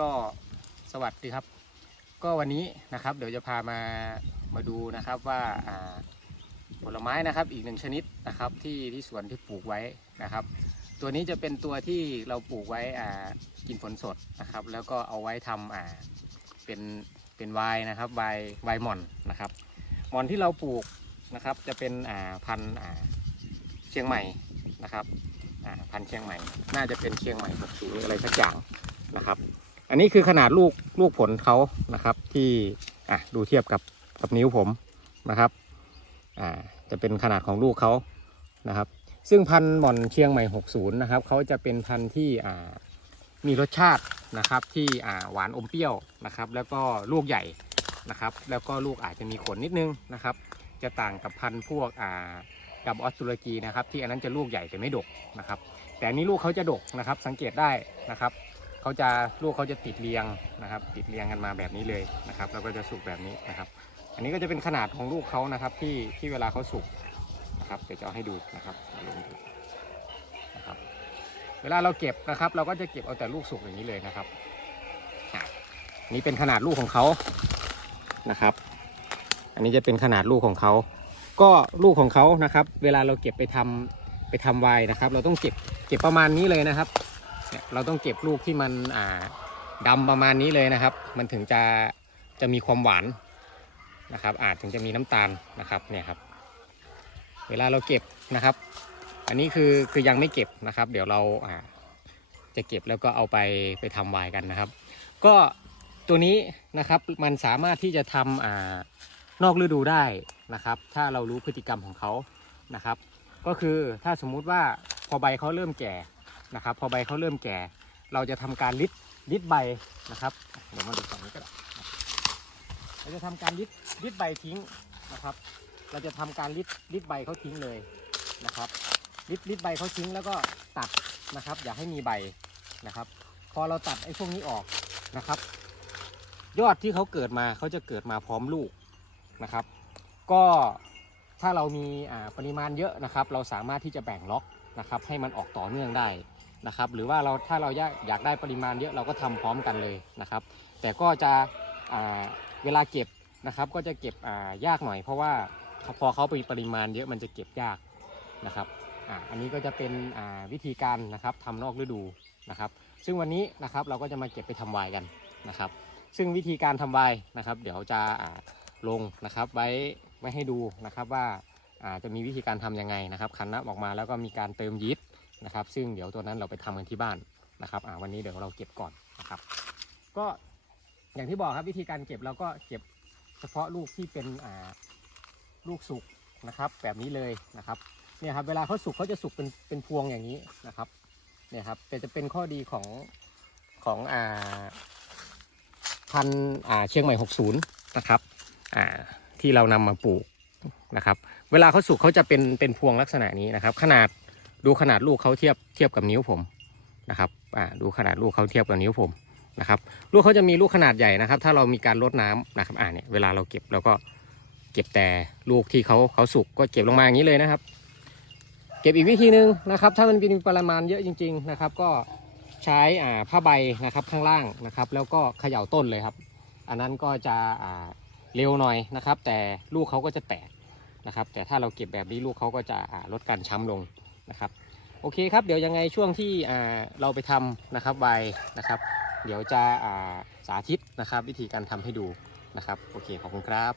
ก็สวัสดีครับ ก็วันนี้นะครับ เดี๋ยวจะพามามาดูนะครับว่าผลไม้นะครับอีกหนึ่งชนิดนะครับที่ที่สวนที่ปลูกไว้นะครับ ตัวนี้จะเป็นตัวที่เราปลูกไว้กินผลสดนะครับ แล้วก็เอาไว้ทำเป็นเป็นไวน์นะครับไวน์ไวน์หม่อนนะครับหม่อนที่เราปลูกนะครับจะเป็นพันธุ์เชียงใหม่นะครับพันธุ์เชียงใหม่ น่าจะเป็นเชียงใหม่60อะไรสักอย่างนะครับ อันนี้คือขนาดลูกลูกผลเขานะครับ ที่อะดูเทียบกับกับนิ้วผมนะครับอ่าจะเป็นขนาดของลูกเขานะครับ ซึ่งพันธุ์หม่อนเชียงใหม่ 60 นะครับเขาจะเป็นพันธุ์ที่อ่ามีรสชาตินะครับที่อ่าหวานอมเปรี้ยวนะครับ แล้วก็ลูกใหญ่นะครับ แล้วก็ลูกอาจจะมีขนนิดนึงนะครับ จะต่างกับพันธุ์พวกอ่ากับออสตุรกีนะครับ ที่อันนั้นจะลูกใหญ่แต่ไม่ดกนะครับ แต่อันนี้ลูกเขาจะดกนะครับ สังเกตได้นะครับ เขาจะลูกเขาจะติดเรียงนะครับ ติดเรียงกันมาแบบนี้เลยนะครับแล้วก็จะสุกแบบนี้นะครับ อันนี้ก็จะเป็นขนาดของลูกเขานะครับ ที่ที่เวลาเขาสุกนะครับเดี๋ยวจะให้ดูนะครับลงดูนะครับ เวลาเราเก็บนะครับ เราก็จะเก็บเอาแต่ลูกสุกอย่างนี้เลยนะครับนี่เป็นขนาดลูกของเขานะครับ อันนี้จะเป็นขนาดลูกของเขา ก็ลูกของเขานะครับ เวลาเราเก็บไปทำไปทำไวน์นะครับ เราต้องเก็บเก็บประมาณนี้เลยนะครับ เนี่ยเราต้องเก็บลูกที่มันอ่าดำประมาณนี้เลยนะครับ มันถึงจะจะมีความหวานนะครับ อาจถึงจะมีน้ำตาลนะครับเนี่ยครับ เวลาเราเก็บนะครับ อันนี้คือคือยังไม่เก็บนะครับ เดี๋ยวเราอ่าจะเก็บแล้วก็เอาไปไปทำวน์กันนะครับ ก็ตัวนี้นะครับมันสามารถที่จะทำอ่านอกฤดูได้นะครับ ถ้าเรารู้พฤติกรรมของเขานะครับ ก็คือถ้าสมมุติว่าพอใบเขาเริ่มแก่ นะครับ พอใบเขาเริ่มแก่ เราจะทำการลิดลิดใบนะครับเดี๋ยวมาดูฝั่งนี้ก็ได้เราจะทำการลิดลิดใบทิ้งนะครับ เราจะทำการลิดลิดใบเขาทิ้งเลยนะครับลิดลิดใบเขาทิ้งแล้วก็ตัดนะครับ อย่าให้มีใบนะครับ พอเราตัดไอ้พวกนี้ออกนะครับ ยอดที่เขาเกิดมาเขาจะเกิดมาพร้อมลูกนะครับ ก็ถ้าเรามีปริมาณเยอะนะครับ เราสามารถที่จะแบ่งล็อกนะครับ ให้มันออกต่อเนื่องได้ นะครับหรือว่าเราถ้าเราอยากอยากได้ปริมาณเยอะเราก็ทำพร้อมกันเลยนะครับ แต่ก็จะเวลาเก็บนะครับก็จะเก็บยากหน่อยเพราะว่าพอเขาไปปริมาณเยอะมันจะเก็บยากนะครับออันนี้ก็จะเป็นวิธีการนะครับทำนอกฤดูนะครับ ซึ่งวันนี้นะครับเราก็จะมาเก็บไปทำไวน์กันนะครับ ซึ่งวิธีการทำไวน์นะครับ เดี๋ยวจะลงนะครับไว้ไว้ให้ดูนะครับว่าจะมีวิธีการทำยังไงนะครับคันน้ำออกมาแล้วก็มีการเติมยีสต์ นะครับ ซึ่งเดี๋ยวตัวนั้นเราไปทำกันที่บ้านนะครับอ่าวันนี้เดี๋ยวเราเก็บก่อนนะครับ ก็อย่างที่บอกครับวิธีการเก็บเราก็เก็บเฉพาะลูกที่เป็นอ่าลูกสุกนะครับ แบบนี้เลยนะครับเนี่ยครับเวลาเขาสุกเขาจะสุกเป็นเป็นพวงอย่างนี้นะครับเนี่ยครับแต่จะเป็นข้อดีของของอ่าพันอ่าเชียงใหม่ 60 นะครับอ่าที่เรานำมาปลูกนะครับ เวลาเขาสุกเขาจะเป็นเป็นพวงลักษณะนี้นะครับ ขนาด ดูขนาดลูกเขาเทียบเทียบกับนิ้วผมนะครับอ่าดูขนาดลูกเขาเทียบกับนิ้วผมนะครับลูกเขาจะมีลูกขนาดใหญ่นะครับ ถ้าเรามีการรดน้ำนะครับอ่าเนี่ยเวลาเราเก็บเราก็เก็บแต่ลูกที่เขาเขาสุกก็เก็บลงมาอย่างนี้เลยนะครับ เก็บอีกวิธีหนึ่งนะครับ ถ้ามันมีปริมาณเยอะจริง ๆนะครับ ก็ใช้อ่าผ้าใบนะครับข้างล่างนะครับ แล้วก็เขย่าต้นเลยครับ อันนั้นก็จะอ่าเร็วหน่อยนะครับ แต่ลูกเขาก็จะแตกนะครับ แต่ถ้าเราเก็บแบบนี้ลูกเขาก็จะอ่าลดการช้ำลง นะครับโอเคครับเดี๋ยวยังไงช่วงที่เราไปทำนะครับใบนะครับ เดี๋ยวจะสาธิตนะครับ วิธีการทำให้ดูนะครับโอเคขอบคุณครับ